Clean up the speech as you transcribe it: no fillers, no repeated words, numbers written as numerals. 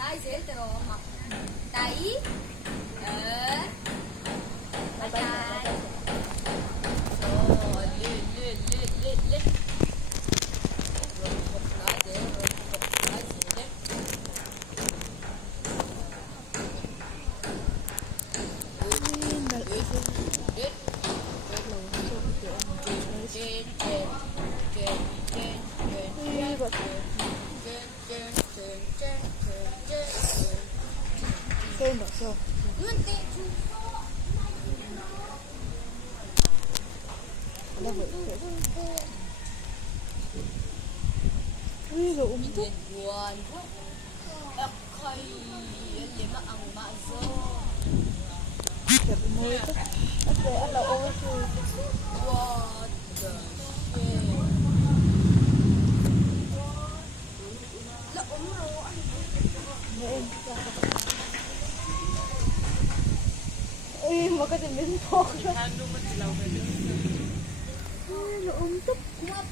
Hai dễ từ rồi mà đấy bye bye rồi lên rồi một cái dễ rồi một cái dễ Game 봤어. 이거 엄청 buồn quá khay lấy mà ăn mà dơ đẹp môi tức. Ăn là ô chứ. what the shit là ốm rồi Em. Ê, mà cái gì miếng thô. Nó ốm tức.